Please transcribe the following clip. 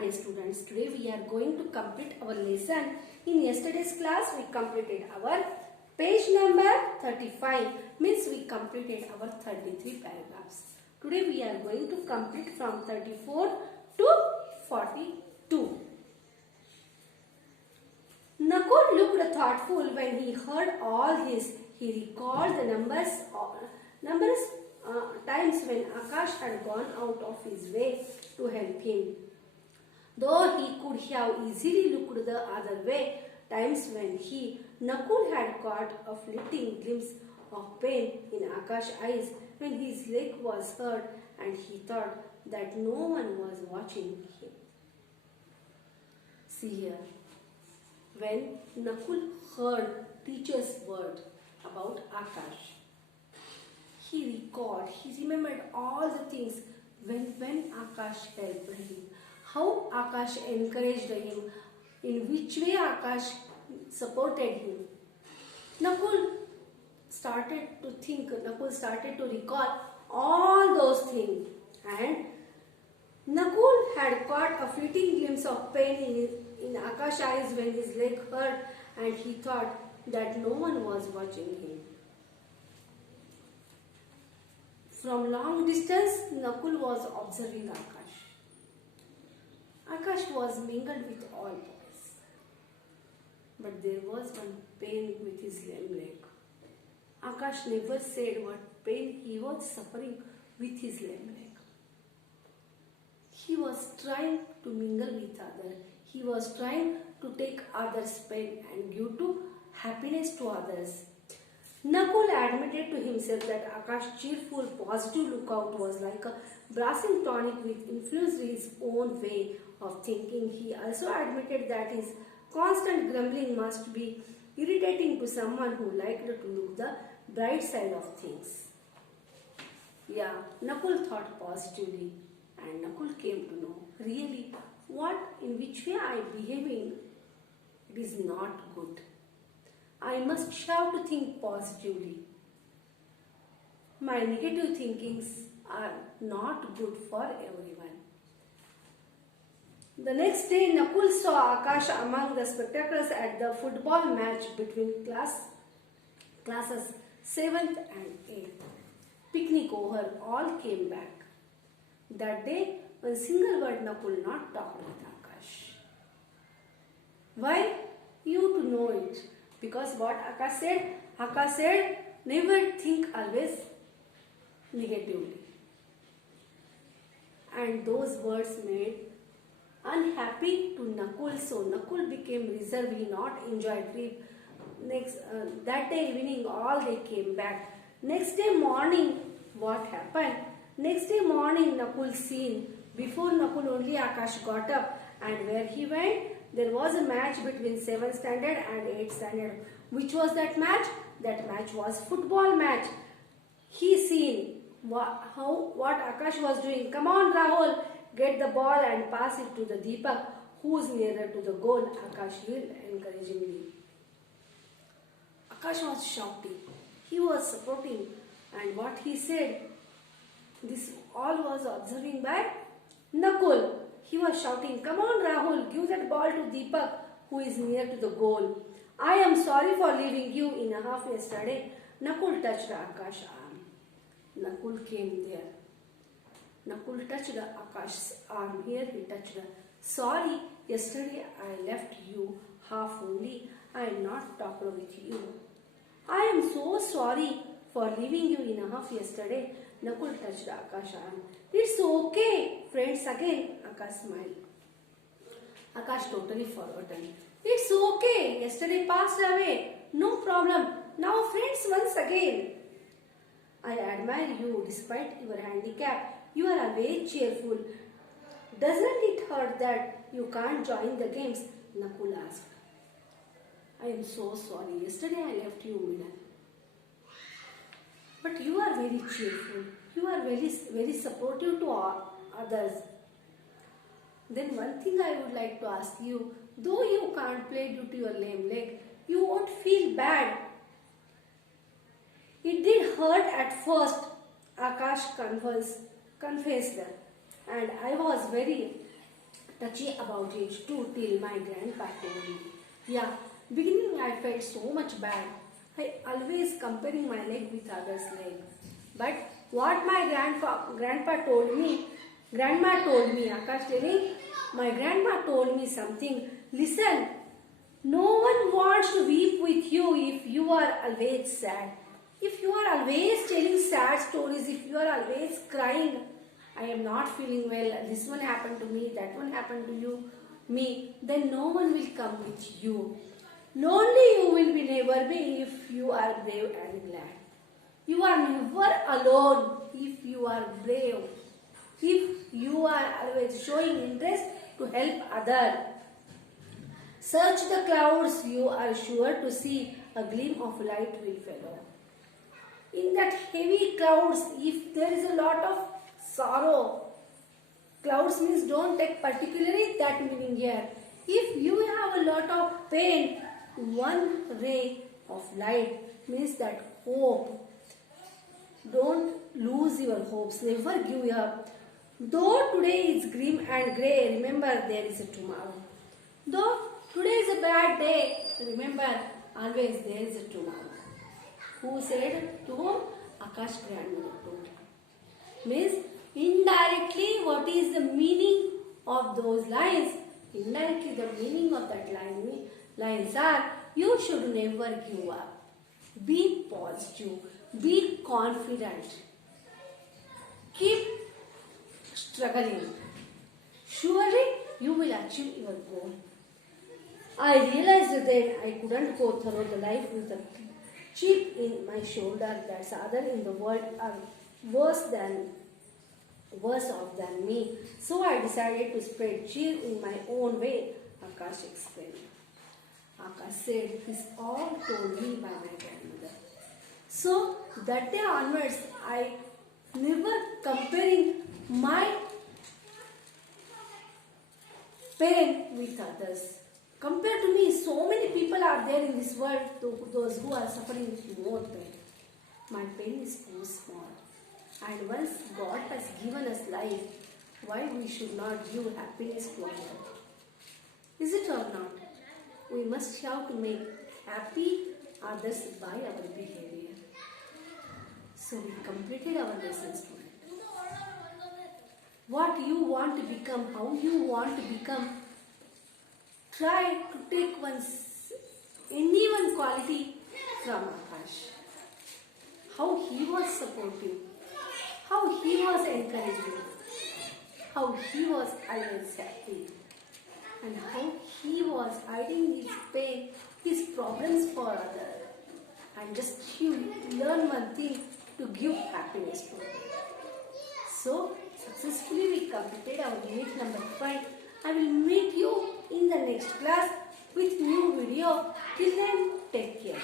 dear students. Today we are going to complete our lesson. In yesterday's class we completed our page number 35, means we completed our 33 paragraphs. Today we are going to complete from 34 to 42. Nakul looked thoughtful when he heard all this. He recalled the numbers times when Akash had gone out of his way to help him. Though he could have easily looked the other way, times when Nakul had caught a fleeting glimpse of pain in Akash's eyes when his leg was hurt and he thought that no one was watching him. See here, when Nakul heard teacher's word about Akash, he remembered all the things when Akash helped him, how Akash encouraged him, in which way Akash supported him. Nakul started to recall all those things, and Nakul had caught a fleeting glimpse of pain in Akash's eyes when his leg hurt and he thought that no one was watching him. From long distance, Nakul was observing Akash. Akash was mingled with all boys, but there was one pain with his lame leg. Akash never said what pain he was suffering with his lame leg. He was trying to mingle with others. He was trying to take others' pain and give to happiness to others. Nakul admitted to himself that Akash's cheerful, positive lookout was like a bracing tonic which influenced his own way of thinking. He also admitted that his constant grumbling must be irritating to someone who liked to look the bright side of things. Yeah, Nakul thought positively, and Nakul came to know really in which way I am behaving, it is not good. I must have to think positively. My negative thinkings are not good for everyone. The next day, Nakul saw Akash among the spectators at the football match between classes 7th and 8th. Picnic over, all came back. That day, one single word Nakul not talked with Akash. Why? You to know it. Because what Akash said, never think always negatively. And those words made unhappy to Nakul, so Nakul became reserved. He not enjoyed trip. That day evening, all they came back. Next day morning, what happened? Next day morning, Nakul seen. Before Nakul only Akash got up, and where he went, there was a match between 7th standard and 8th standard. Which was that match? That match was football match. He seen what Akash was doing. Come on Rahul, get the ball and pass it to the Deepak, who is nearer to the goal. Akash yelled encouragingly. Akash was shouting. He was supporting, and what he said, this all was observing by Nakul. He was shouting, come on Rahul, give that ball to Deepak, who is near to the goal. I am sorry for leaving you in a half yesterday. Nakul touched Akash's arm. Nakul came there. Nakul touched Akash's arm. Here he touched her. Sorry, yesterday I left you half only. I am not talked with you. I am so sorry for leaving you in a half yesterday. Nakul touched Akash's arm. It's okay, friends again. Akash smiled. Akash totally forgotten. It's okay, yesterday passed away. No problem. Now friends once again. I admire you despite your handicap. You are always cheerful. Doesn't it hurt that you can't join the games? Nakul asked. I am so sorry. Yesterday I left you, Milan. But you are very cheerful. You are very supportive to others. Then one thing I would like to ask you, though you can't play due to your lame leg, you won't feel bad. It did hurt at first, Akash confessed, and I was very touchy about it too till my grandpa told me. Yeah, beginning I felt so much bad. I always comparing my leg with others' leg. But what my grandpa told me, grandma told me, Akash telling, my grandma told me something. Listen, no one wants to weep with you if you are always sad. If you are always telling sad stories, if you are always crying, I am not feeling well, this one happened to me, that one happened to me, then no one will come with you. Lonely you will be never be if you are brave and glad. You are never alone if you are brave. If you are always showing interest to help others. Search the clouds, you are sure to see a gleam of light will follow. In that heavy clouds, if there is a lot of sorrow, clouds means don't take particularly that meaning here. If you have a lot of pain, one ray of light means that hope. Don't lose your hopes, never give up. Though today is grim and grey, remember there is a tomorrow. Though today is a bad day, remember always there is a tomorrow. Who said to whom? Akash grandmother told. Means indirectly what is the meaning of those lines? Indirectly the meaning of that lines are you should never give up. Be positive. Be confident. Keep struggling. Surely you will achieve your goal. I realized then I couldn't go through the life with a chip in my shoulder that others in the world are worse off than me. So I decided to spread cheer in my own way, Akash explained. Akash said, this all told me by my grandmother. So that day onwards, I never comparing my pain with others. Compared to me, so many people are there in this world, those who are suffering with more pain. My pain is too small. And once God has given us life, why we should not give happiness to others? Is it or not? We must have to make happy others by our behavior. So we completed our lessons today. What you want to become, how you want to become, try to take any one quality from Akash. How he was supportive, how he was encouraging, how he was always happy, and how he was hiding his pain, his problems for others. And just you learn one thing, to give happiness to others. So, successfully we completed our unit number 5. I will meet you in the next class with new video. Till then, take care.